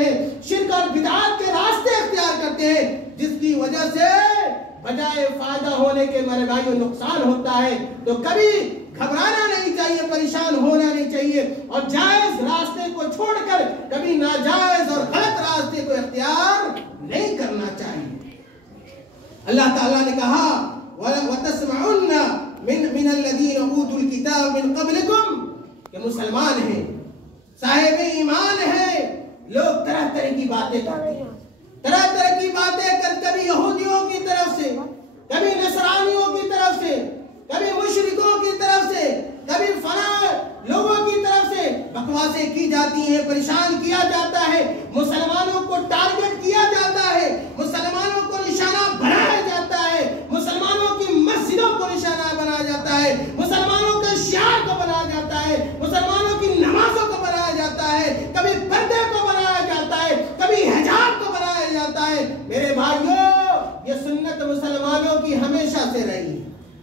ہیں, شرک اور بدعات کے راستے اختیار کرتے ہیں, جس کی وجہ سے بجائے فائدہ ہونے کے میرے بھائیوں نقصان ہوتا ہے. تو کبھی گھبرانا نہیں چاہیے, پریشان ہونا نہیں چاہیے, اور جائز راستے کو چھوڑ کر کبھی ناجائز اور غلط راستے کو اختیار نہیں کرنا چاہیے. اللہ تعالیٰ نے کہا وَتَسْمَعُنَّ مِنَ الَّذِينَ أُوتُوا الْكِتَابَ مِنْ قَبْلِكُمْ, کہ مسلمان ہیں, صاحب ایمان ہیں, لوگ طرح طرح کی باتیں کرتے ہیں, طرح طرح کی باتیں کر, کبھی یہودیوں کی طرف سے, کبھی نصرانیوں کی طرف سے, کبھی مشرکوں کی طرف سے, کبھی فلاں لوگوں کی طرف سے بکواسیں کی جاتی ہیں, پریشان کیا جاتا ہے, مسلمانوں کو ٹارگٹ کیا جاتا ہے, مسلمانوں کو نشانہ بنایا جاتا ہے, مسلمانوں کی مسجدوں کو نشانہ بنایا جاتا ہے, مسلمانوں کے شعار کو بنایا جاتا ہے, مسلمانوں کی نمازوں کو بنایا جاتا ہے, کبھی پردے کو بنایا جاتا ہے, کبھی حجاب کو بنایا جاتا ہے. میرے بھائیوں, یہ سنت مسلمانوں کی ہمیشہ سے رہی.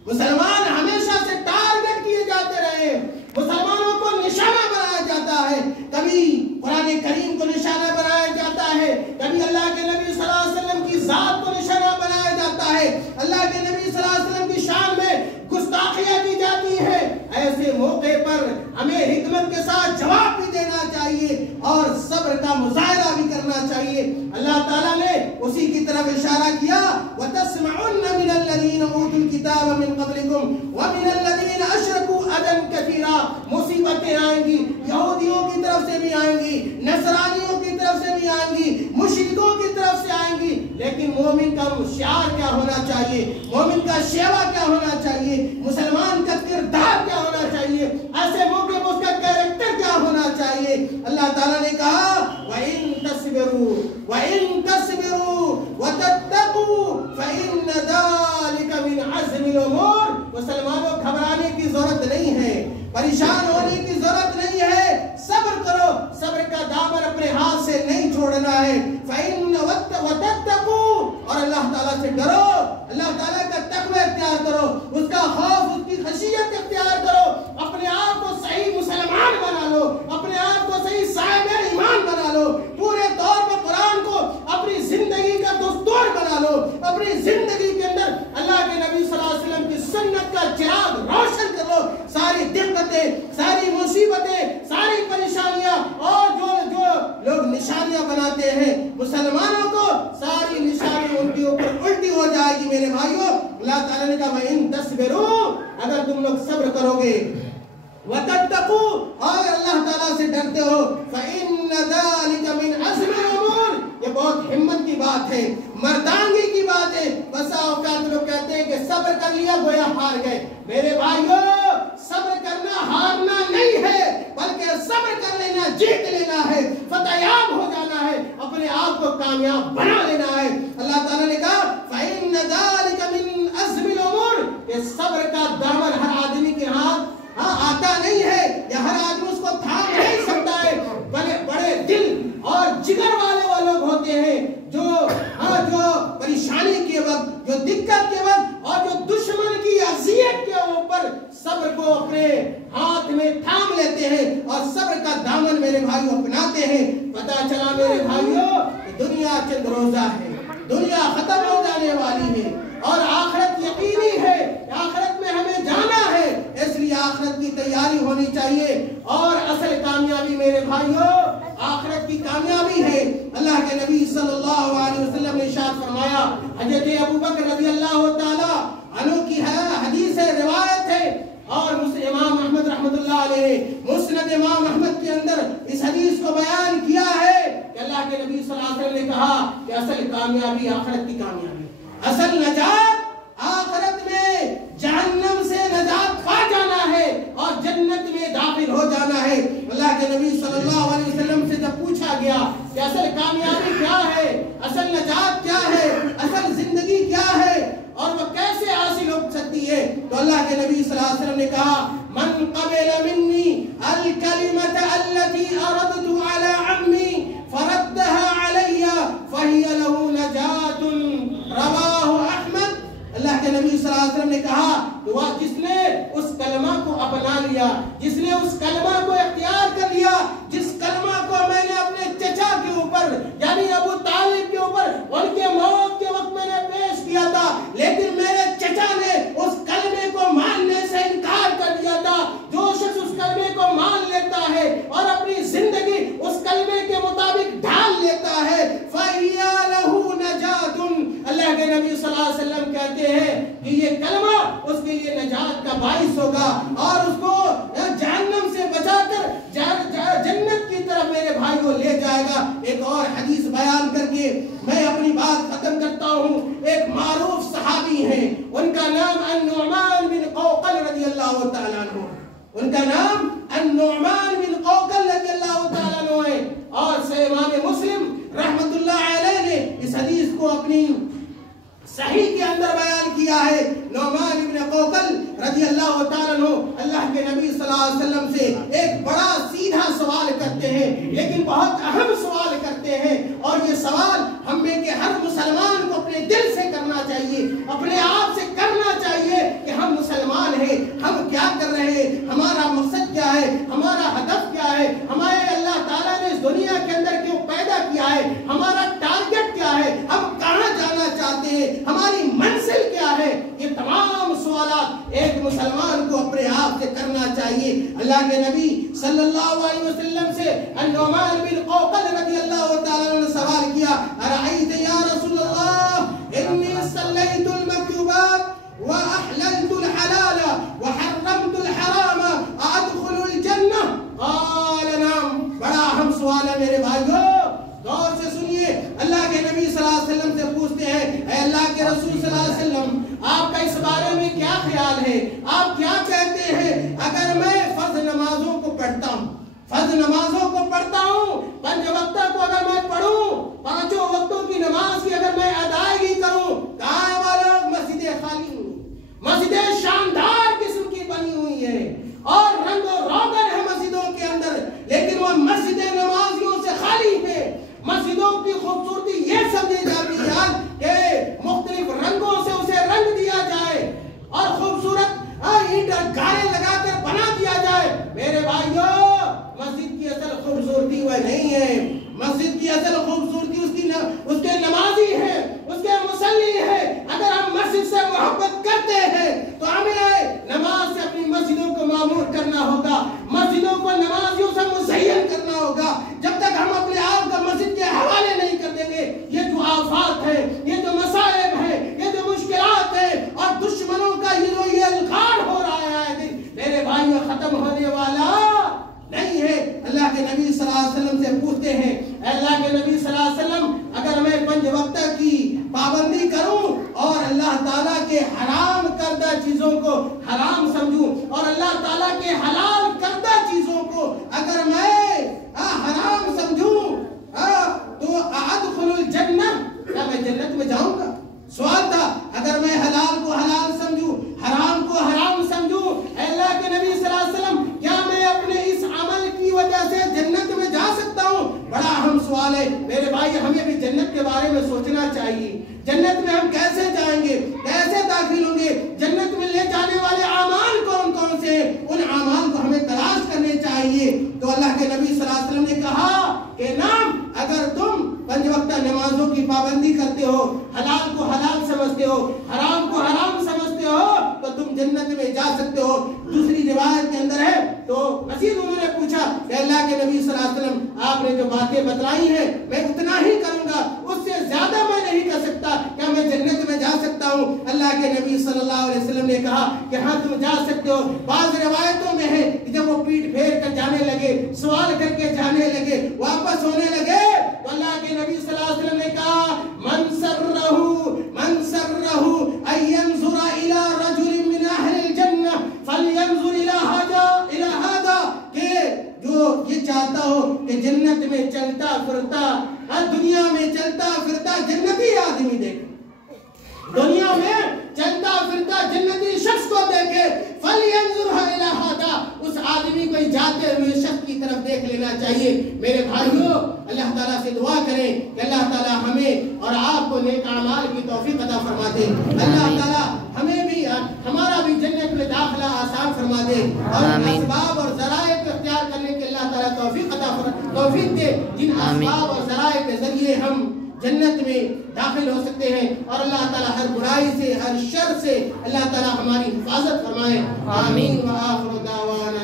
مسلمان ہمیشہ سے ٹارگٹ کیے جاتے رہے, مسلمانوں کو نشانہ بنایا جاتا ہے. کبھی قرآن کریم کو نشانہ بنایا جاتا ہے, کبھی اللہ کے نبی صلی اللہ علیہ وسلم کی ذات کو نشانہ بنایا جاتا ہے, اللہ کے نبی صلی اللہ علیہ وسلم کی شان میں گستاخیاں کی جاتی ہے. ایسے موقع پر ہمیں حکمت کے ساتھ جواب بھی دینا چاہیے اور صبر کا مظاہرہ بھی کرنا چاہیے. اللہ تعالیٰ نے اسی کی طرف اشارہ کیا, وَتَسْمَعُنَّ مِنَ الَّذِينَ أُوتُوا الْكِتَابَ مِنْ قَبْلِكُمْ وَمِنَ الَّذِينَ أَشْرَكُوا أَذًى كَثِيرًا. مصیبتیں آئیں گی, یہودیوں کی طرف سے بھی آئیں گی, نصرانیوں کی طرف سے بھی آئیں گی, مشرکوں کی طرف سے آئیں گی, لیکن مومن کا شعار کیا ہونا چاہیے, مومن کا شیوا کیا ہونا چاہیے, مسلمان کا کردار کیا ہونا چاہیے, ایسے موقع پر اس کا کیریکٹر کیا ہونا چاہیے. اللہ تعالیٰ نے کہا وَإِن تَصْبِرُوا وَإِن تَصْبِرُوا وَتَتَّقُوا فَإِنَّ ذَلِكَ مِنْ عَزْمِ الْأُمُورِ. مسلمانوں, گھبرانے کی ضرورت نہیں ہے, پریشان ہونے کی ضرورت نہیں ہے, صبر کرو, صبر کا دامن اپنے ہاتھ سے نہیں چھوڑنا ہے. وَتَتَّقُوا, اور اللہ تعالیٰ سے ڈرو, اللہ تعالیٰ کا تقوی اختیار کرو, اس کا خوف, اس کی خشیت اختیار کرو, اپنے آپ کو صحیح مسلمان بنا لو, اپنے آپ کو صحیح صاحب ایمان بنا لو, پورے طور پر قرآن کو اپنی زندگی کا دستور بنا لو, اپنی زندگی کے اندر اللہ کے نبی صلی اللہ علیہ وسلم کی سنت کا چراغ روشن کر لو. ساری دقتیں, ساری مصیبتیں, ساری پریشانیاں اور جو لوگ نشانیاں بناتے ہیں مسلمانوں کو, ساری نشانیاں ان کے اوپر الٹی ہو جائے گی. میرے بھائیوں, اللہ تعالیٰ نے کہا وَإِن تَصْبِرُوا, اگر تم لوگ صبر کرو گے, وَتَتَّقُوا, اور اللہ تعالیٰ سے ڈرتے ہو, فَإِنَّ ذَلِكَ مِنْ عَزْمِ الْأُمُورِ. یہ بہت ہمت کی بات ہے, مردانگی کی بات ہے. بسا اوقات لوگ کہتے ہیں کہ صبر کر لیا گویا ہار گئے. میرے بھائیوں, صبر کرنا ہارنا نہیں ہے, بلکہ صبر کر لینا جیت لینا ہے, فتح یاب ہو جانا ہے, اپنے آپ کو کامیاب بنا لینا ہے. اللہ تعالیٰ نے کہا فَإِنَّ ذَلِكَ مِنْ عَزْمِ الْأُمُورِ. یہ صبر کا دامن ہر آدمی کے ہاتھ آتا نہیں ہے, یا ہر آدمی اس کو تھام نہیں سکتا ہے. بڑے دل اور جگر والے وہ لوگ ہوتے ہیں جو پریشانی کے وقت, جو دقت کے وقت اور جو دشمن کی اذیت کے اوپر صبر کو اپنے ہاتھ میں تھام لیتے ہیں اور صبر کا دامن میرے بھائیوں اپناتے ہیں. پتہ چلا میرے بھائیوں کہ دنیا چند روزہ ہے, دنیا ختم ہو جانے والی ہے, اور آخرت یقینی ہے, آخرت میں ہمیں جانا ہے. اس لیے آخرت کی تیاری ہونی چاہیے, اور اصل کامیابی میرے بھائیوں آخرت کی کامیابی ہے. اللہ کے نبی صلی اللہ علیہ وسلم نے ارشاد فرمایا, حضرت ابو بکر رضی اللہ تعالی عنہ کی حدیث ہے, روایت ہے, اور امام احمد رحمۃ اللہ علیہ مسند امام احمد کے اندر اس حدیث کو بیان کیا ہے کہ اللہ کے نبی صلی اللہ علیہ وسلم نے کہا کہ اصل کامیابی آخرت کی کامیابی, اصل نجات آخرت میں جہنم سے نجات پا جانا ہے اور جنت میں داخل ہو جانا ہے. اللہ کے نبی صلی اللہ علیہ وسلم سے جب پوچھا گیا کہ اصل کامیابی کیا ہے, اصل نجات کیا ہے, اصل زندگی کیا ہے, اور وہ کیسے حاصل ہو سکتی ہے, تو اللہ کے نبی صلی اللہ علیہ وسلم نے کہا من قبل منی الکلمۃ التي اردت على عمي فردها علي فهي له نجات رواہ احمد. اللہ کے نبی صلی اللہ علیہ وسلم نے کہا کہ وہ جس نے اس کلمہ کو اپنا لیا, جس نے اس کلمہ کو اختیار کر لیا, جس کلمہ کو میں نے اپنے چچا کے اوپر علیہ وسلم کہتے ہیں کہ یہ کلمہ اس کے لیے نجات کا باعث ہوگا اور اس کو جہنم سے بچا کر جنت کی طرف میرے بھائیوں لے جائے گا۔ ایک اور حدیث بیان کر کے میں اپنی بات ختم کرتا ہوں۔ ایک معروف صحابی ہیں، ان کا نام النعمان بن قوقل رضی اللہ تعالیٰ عنہ، ان کا نام النعمان بن قوقل رضی اللہ تعالیٰ عنہ ہے، اور امام مسلم رحمت اللہ علیہ نے اس حدیث کو اپنی صحیح کے اندر بیان کیا ہے۔ نعمان بن قوقل رضی اللہ تعالیٰ عنہ اللہ کے نبی صلی اللہ علیہ وسلم سے ایک بڑا سیدھا سوال کرتے ہیں، لیکن بہت اہم سوال کرتے ہیں، اور یہ سوال ہم میں کہ ہر مسلمان کو اپنے دل سے کرنا چاہیے، اپنے آپ سے کرنا چاہیے کہ ہم مسلمان ہیں، ہم کیا کر رہے ہیں، ہمارا مقصد کیا ہے، ہمارا ہدف کیا ہے، ہمارے اللہ تعالیٰ نے اس دنیا کے اندر کیوں پیدا کیا ہے، ہمارا ٹارگٹ کیا ہے، ہم کہاں جانا چاہتے ہیں، ہماری منزل کیا ہے۔ یہ تمام سوالات ایک مسلمان کو اپنے آپ سے کرنا چاہیے۔ اللہ کے نبی صلی اللہ علیہ وسلم سے النعمان بن قوقل رضی اللہ تعالیٰ عنہ نے سوال کیا، ارأیت یا رسول اللہ انی صلیت المکتوبات وأحللت الحلال وحرمت الحرام أدخل الجنة؟ قال نعم۔ بڑا اہم سوال ہے میرے بھائیو، غور سے سنیے۔ اللہ کے نبی صلی اللہ علیہ وسلم سے پوچھتے ہیں، اے اللہ کے رسول صلی اللہ علیہ وسلم، آپ کا اس بارے میں کیا خیال ہے، آپ کیا کہتے ہیں اگر میں فرض نمازوں کو پڑھتا ہوں، فرض نمازوں کو پڑھتا ہوں، 5 وقتوں کو اگر میں پڑھوں، 5 وقتوں کی نماز کی اگر میں ادائیگی کروں، کہاں ہے وہ لوگ؟ مسجدیں خالی ہوئی، مسجدیں شاندار قسم کی بنی ہوئی ہیں اور رنگ و روغن ہے مسجدوں کے اندر، لیکن وہ مسجدیں نمازیوں سے خالی ہیں۔ مسجدوں کی خوبصورتی یہ سمجھی جاتی ہے کہ مختلف رنگوں سے اسے رنگ دیا جائے اور خوبصورت اینٹ گارے لگا کر بنا دیا جائے۔ میرے بھائیو، مسجد کی اصل خوبصورتی وہ نہیں ہے، مسجد کی اصل خوبصورتی اس کے نمازی ہے، اس کے مصلی ہے۔ اگر ہم مسجد سے محبت کرتے ہیں تو ہمیں نماز سے اپنی مسجدوں کو معمور کرنا ہوگا، مسجدوں کو نمازیوں سے مزین کرنا ہوگا۔ جب تک ہم اپنے آپ کا مسجد کے حوالے نہیں کر دیں گے، یہ جو آفات ہے، یہ جو مصائب ہے، یہ جو مشکلات ہے اور دشمنوں کا یہ الخار ہو رہا ہے، میرے بھائیوں ختم ہونے والا نہیں ہے۔ اللہ کے نبی صلی اللہ علیہ وسلم سے پوچھتے ہیں، اے اللہ کے نبی صلی اللہ علیہ وسلم، اگر میں 5 وقت کی پابندی کروں اور اللہ تعالیٰ کے حرام کردہ چیزوں کو حرام سمجھوں اور اللہ تعالیٰ کے حلال کردہ چیزوں کو اگر میں حرام سمجھوں تو ادخل الجنہ، کیا میں جنت میں جاؤں گا؟ سوال تھا، اگر میں حلال کو حلال سمجھوں، حرام کو حرام سمجھوں، اے اللہ کے نبی صلی اللہ علیہ وسلم، کیا میں اپنے اس عمل کی وجہ سے جنت میں جا سکتا ہوں؟ بڑا اہم سوال ہے میرے بھائی، ہمیں بھی جنت کے بارے میں سوچنا چاہیے۔ جنت میں ہم کیسے جائیں گے، کیسے داخل ہوں گے، جنت میں لے جانے والے اعمال کون کون سے ہیں، ان اعمال کو ہمیں تلاش کرنے چاہیے۔ تو اللہ کے نبی صلی اللہ علیہ وسلم نے کہا کہ نام، اگر تم 5 وقت نمازوں کی پابندی کرتے ہو، حلال کو حلال سمجھتے ہو، حرام کو حرام سمجھتے ہو، تو تم جنت میں جا سکتے ہو۔ دوسری روایت کے اندر ہے تو مزید انہوں نے پوچھا کہ اللہ کے نبی صلی اللہ علیہ وسلم، آپ نے جو باتیں بتلائی ہیں میں اتنا ہی کروں گا، اس سے زیادہ میں نہیں کر سکتا، کیا میں جنت میں جا سکتا ہوں؟ اللہ کے نبی صلی اللہ علیہ وسلم نے کہا کہ ہاں تم جا سکتے ہو۔ بعض روایتوں میں ہے کہ جب وہ پیٹ پھیر کر جانے لگے، سوال کر کے جانے لگے، واپس ہونے لگے، تو اللہ کے نبی صلی اللہ علیہ وسلم نے کہا من سرہ ان ينظر الى رجل من اہل الجنہ فلینظر الى هذا، کہ جو یہ چاہتا ہو کہ جنت میں چلتا پھرتا، دنیا میں چلتا پھرتا جنتی آدمی دیکھے، دنیا میں چلتا پھرتا جنتی شخص کو دیکھے، فلینظر الى هذا، اس آدمی کو جاتے ہوئے شخص کی طرف دیکھ لینا چاہیے۔ میرے بھائیوں، اللہ تعالیٰ سے دعا کریں کہ اللہ تعالیٰ ہمیں اور آپ کو نیک اعمال کی توفیق عطا فرما دے، اللہ تعالیٰ ہمیں بھی ہمارا بھی جنت میں داخلہ آسان فرما دے، اور اسباب اور ذرائع کو اختیار کرنے کے اللہ تعالیٰ توفیق دے، جن اسباب اور ذرائع کے ذریعے ہم جنت میں داخل ہو سکتے ہیں، اور اللہ تعالیٰ ہر برائی سے، ہر شر سے اللہ تعالیٰ ہماری حفاظت فرمائے۔ آمین۔ وآخر دعوانا